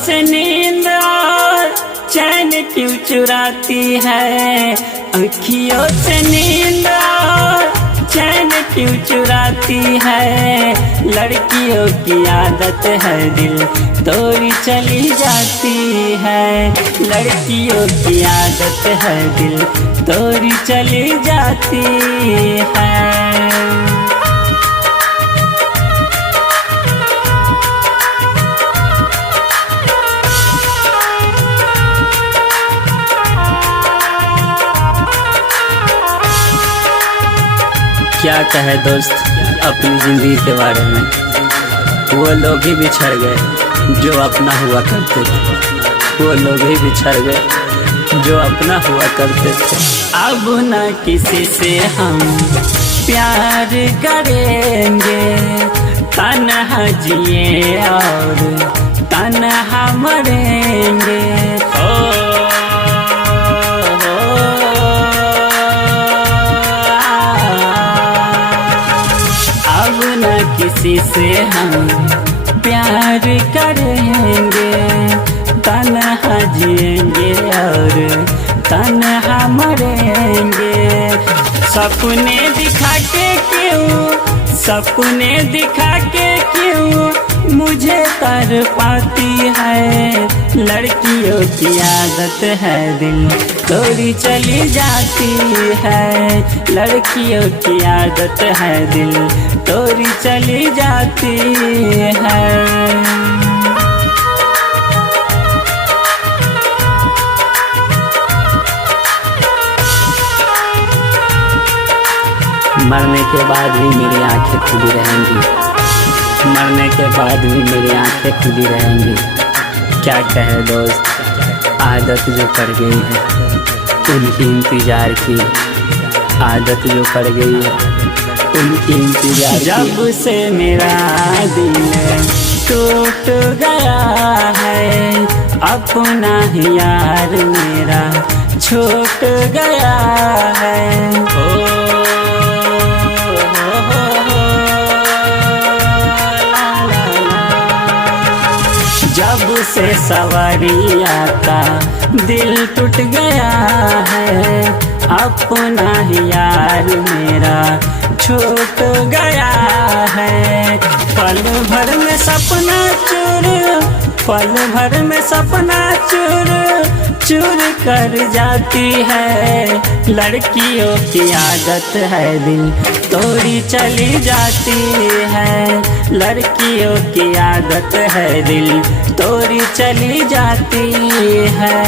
से नींद और चैन क्यों चुराती है, अखियों से नींद और चैन क्यों चुराती है। लड़कियों की आदत है दिल तोड़ी चली जाती है, लड़कियों की आदत है दिल तोड़ी चली जाती है। क्या कहे दोस्त अपनी जिंदगी के बारे में, वो लोग ही बिछड़ गए जो अपना हुआ करते थे, वो लोग ही बिछड़ गए जो अपना हुआ करते थे। अब न किसी से हम प्यार करेंगे, तन्हा जिए और तन्हा मरेंगे। किसी से हम प्यार करेंगे, तन्हा जिएंगे और तन्हा मरेंगे। सपने दिखा के क्यों, सपने दिखा के क्यों मुझे तर पाती है। लड़कियों की आदत है दिल तोड़ी चली जाती है, लड़कियों की आदत है दिल तोड़ी चली जाती है। मरने के बाद भी मेरी आंखें खुली रहेंगी, मरने के बाद भी मेरी आंखें खुली रहेंगी। क्या कहे दोस्त आदत जो पड़ गई है, उनकी इंतजार की आदत जो पड़ गई है, उनकी इंतजार। जब से मेरा दिल टूट गया है, अपना ही यार मेरा छूट गया है। जब से सवारिया का दिल टूट गया है, अपना ही यार मेरा छूट गया है। पल भर में सपना चूर, पल भर में सपना चूर चूर कर जाती है। लड़कियों की आदत है दिल तोड़ी चली जाती है, लड़कियों की आदत है दिल तोड़ी चली जाती है।